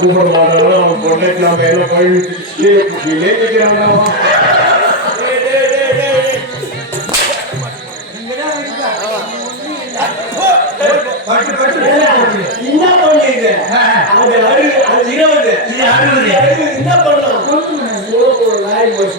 கூப்பிட மாட்டாங்க அவன் கொண்டைக்கு நான் வேலை கழுவி நிற்கிறாங்க என்ன பண்ணுது அது அறுபது அது இருபது என்ன பண்ணலாம் நாய் போச்சு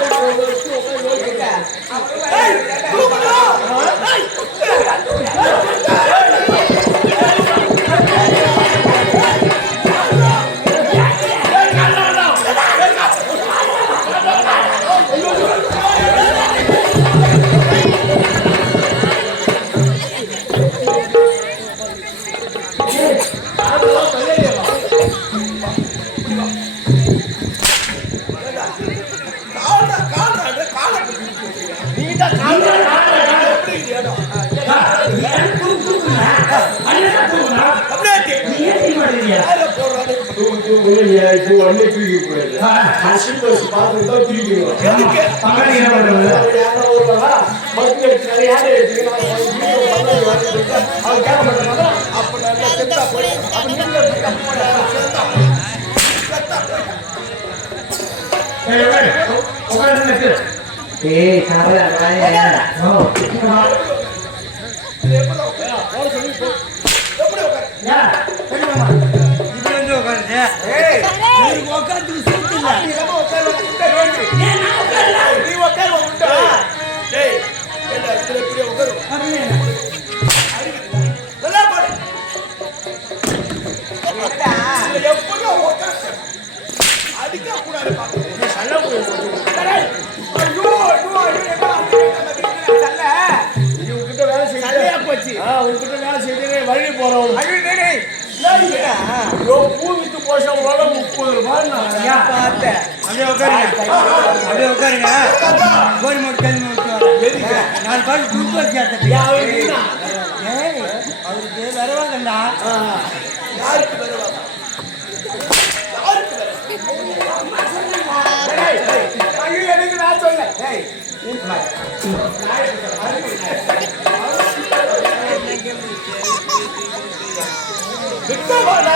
உடனே தூக்கி கூடாது அசி பஸ் பார்த்துட்டு தான் உட்காந்து மாதிரி துண்டு வச்சு அவருக்கு வரவாங்கல்ல. யாருக்கு வரவாங்க? எனக்கு நான் சொல்ல விட்டு போனா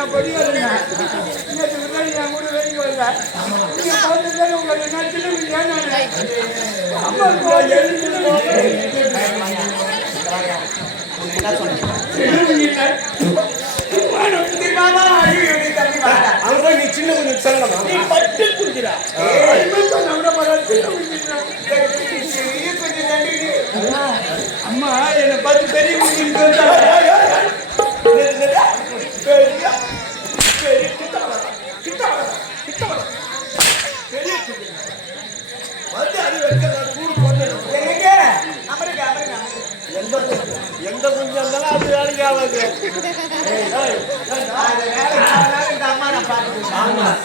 நான் பொடி வருவேன் நேற்று முன்னாடி என் கூட வேலைக்கு வந்தேன் நீங்க பார்த்து பேர் உங்களை நினைச்சிட்டு அம்மா என்னை பார்த்து பெரிய எந்த குஞ்சம் இருந்தாலும் அது வேலைக்கு ஆகாது. இந்த அம்மா நான் பார்த்துக்கிறேன்.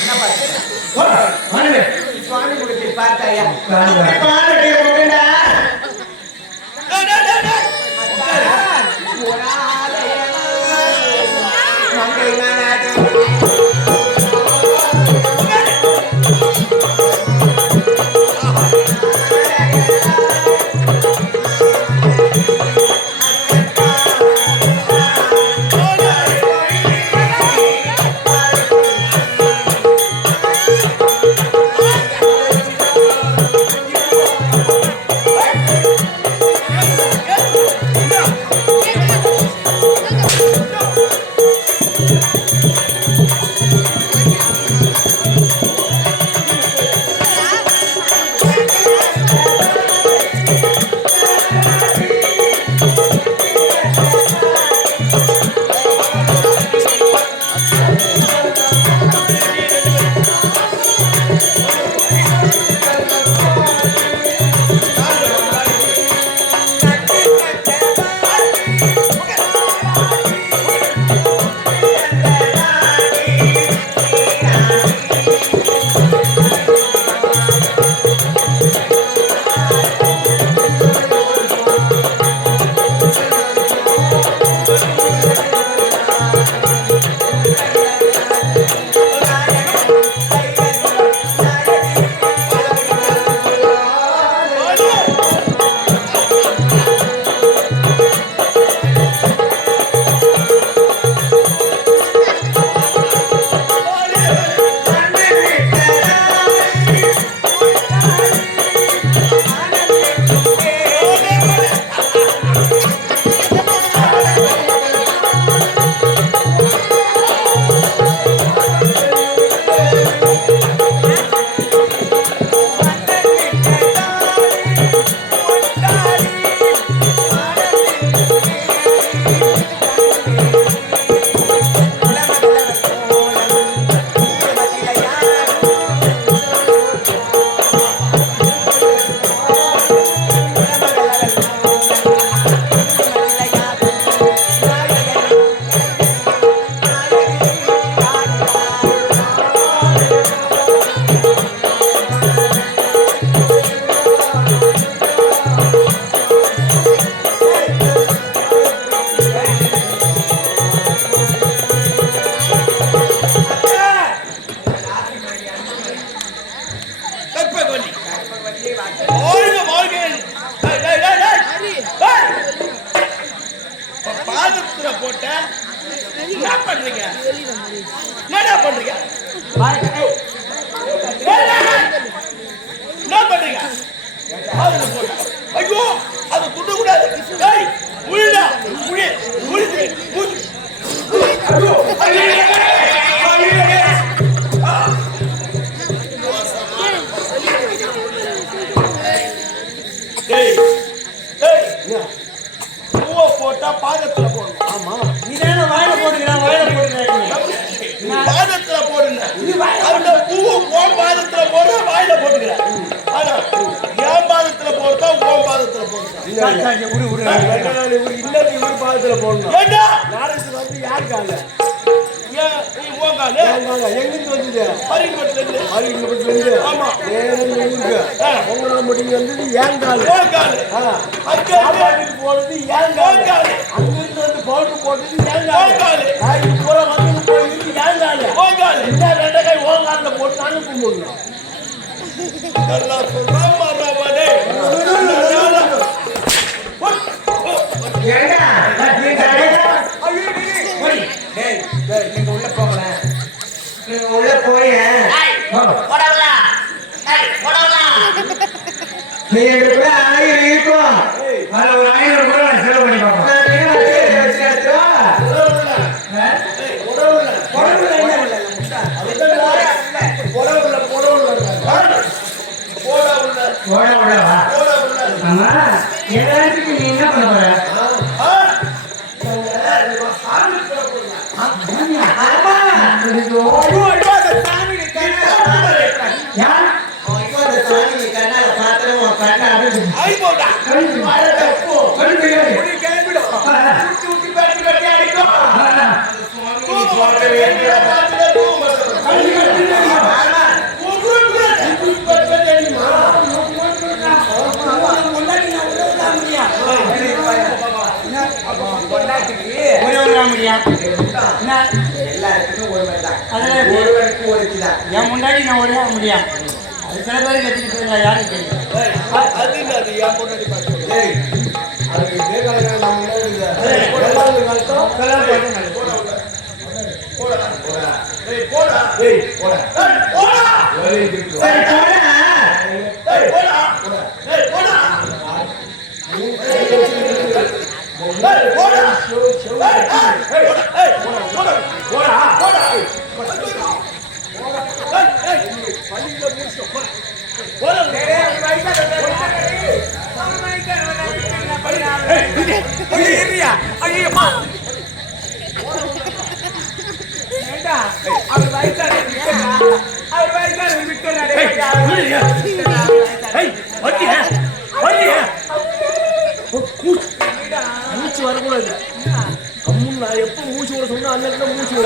என்ன பார்த்து? வாழ்க பாதத்துல போட்ட என்ன பண்றீங்க? என்னடா பண்றீங்க. என்ன பண்றீங்க? ஐயோ அது துண்டு கூடாது ஐயோ ஐயோ ஐயோ, பாதத்துல போடுறதா உன் பாதத்துல பாதத்துல போடணும். ஏண்டா? நாளைக்கு வந்து யார் கால? எங்கிருந்து வந்தது? அருகில் இருந்து ஆமா. நேரம் எங்க? முடிஞ்சு வந்தது ஏன் கால? போனது ஏன் அங்கிருந்து வந்து பவுடர் போட்டது ஏன் கால? நாளைக்கு பூரா வந்து போயிருக்கு ஏன் கால? இந்த ரெண்டு கை ஓன் காலில் போட்டு நானும் கும்பிடணும். நீங்க உள்ள போகல நீங்க உள்ள போய் நீ எங்களுக்கு ஆயிரம் இருக்கும் அதுல ஒரு ஆயிரம் கூட செலவு பண்ணி பார்ப்போம் ஓட ஓடவா ஆமா எல்லாத்துக்கும் நீ என்ன பண்ண போற கண்ணால பாத்திரம் கண்ணால ஐயா என்ன எல்லாருக்குமே ஒருவர் தான் அதில் ஒருவருக்கு ஒருத்தி தான் என் முன்னாடி நான் ஒரே முடியா அது சில பேர் கட்டிட்டு போயிருந்தா யாரும் தெரியும் அது இல்லை அது என் முன்னாடி போடா போடா போடா போடா அவர் வயசான அவர் வயசான விட்டு மூச்சு வரக்கூடாது அண்ணன் மூச்சு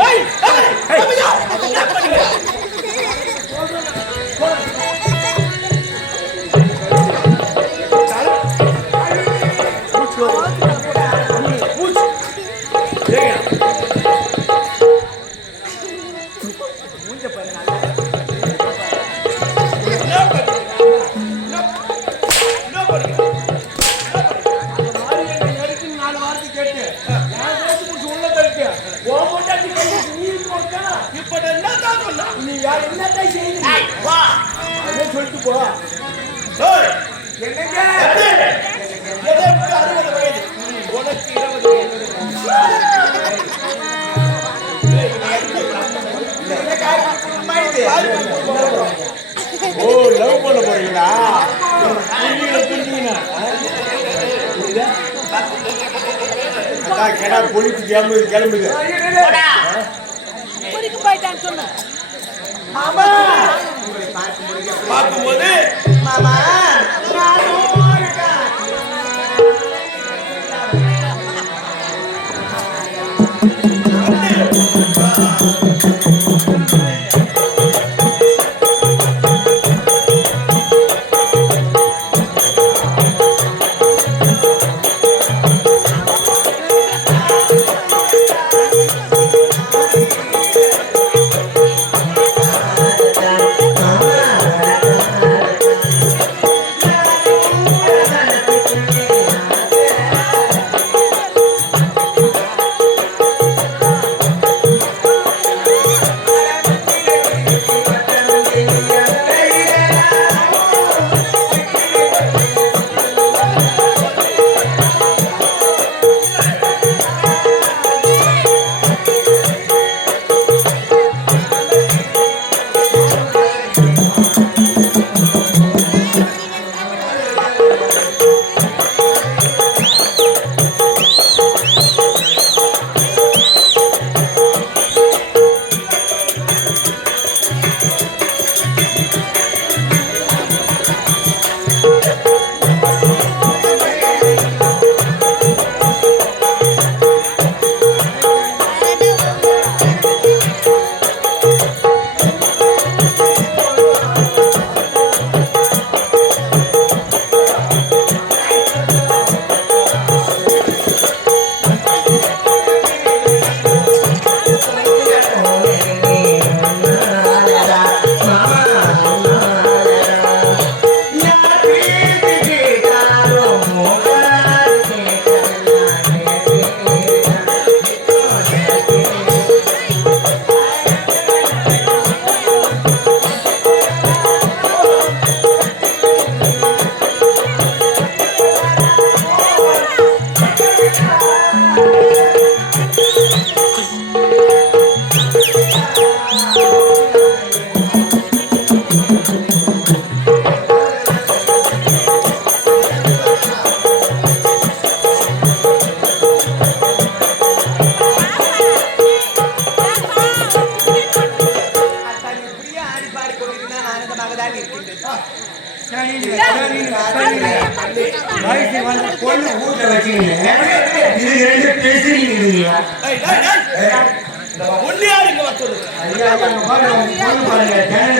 கேடா பொழிப்பு கிளம்பு கிளம்புது பார்க்கும்போது மாமா.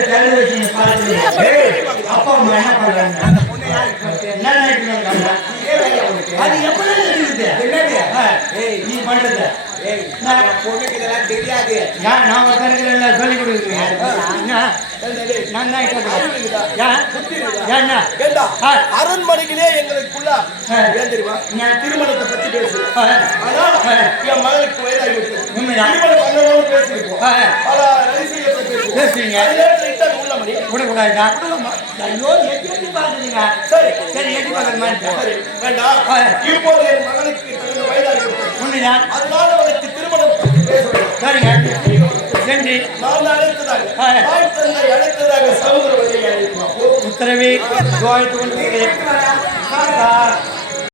திறந்து வச்சுங்க பாருங்க ஏய், அப்பா அம்மா என்ன பண்றாங்க? என்ன அது எப்படி நீ பண்றது. பொண்ணுக்கு இதெல்லாம் தெரியாது. ஏன் நான் உட்காருக்கிறேன் சொல்லி கொடுக்குறேன் நான் தான் கேட்கிறேன். அரண்மனைக்குள்ளே எங்களுக்குள்ள. ஏன் தெரியுமா? நான் திருமணத்தை பத்தி பேசுறேன். என் மகளுக்கு வயதாகி விட்டது. திருமணம் பண்ணணும்னு பேசியிருக்கோம். பல பேசுவோம். பேசுவீங்க. அதுல லைட்டா உள்ள மணி விடக்கூடாதா ஐயோ எட்டி பாக்குறீங்க. சரி. சரி எட்டி பார்க்குற மாதிரி சரி. வேண்டாம். ஆ. இப்போது என் மகளுக்கு வயதாகி விட்டது உண்மைதான் அதனால சரிங்க நன்றி. உத்தரவை. துவாய்த்து கொண்டு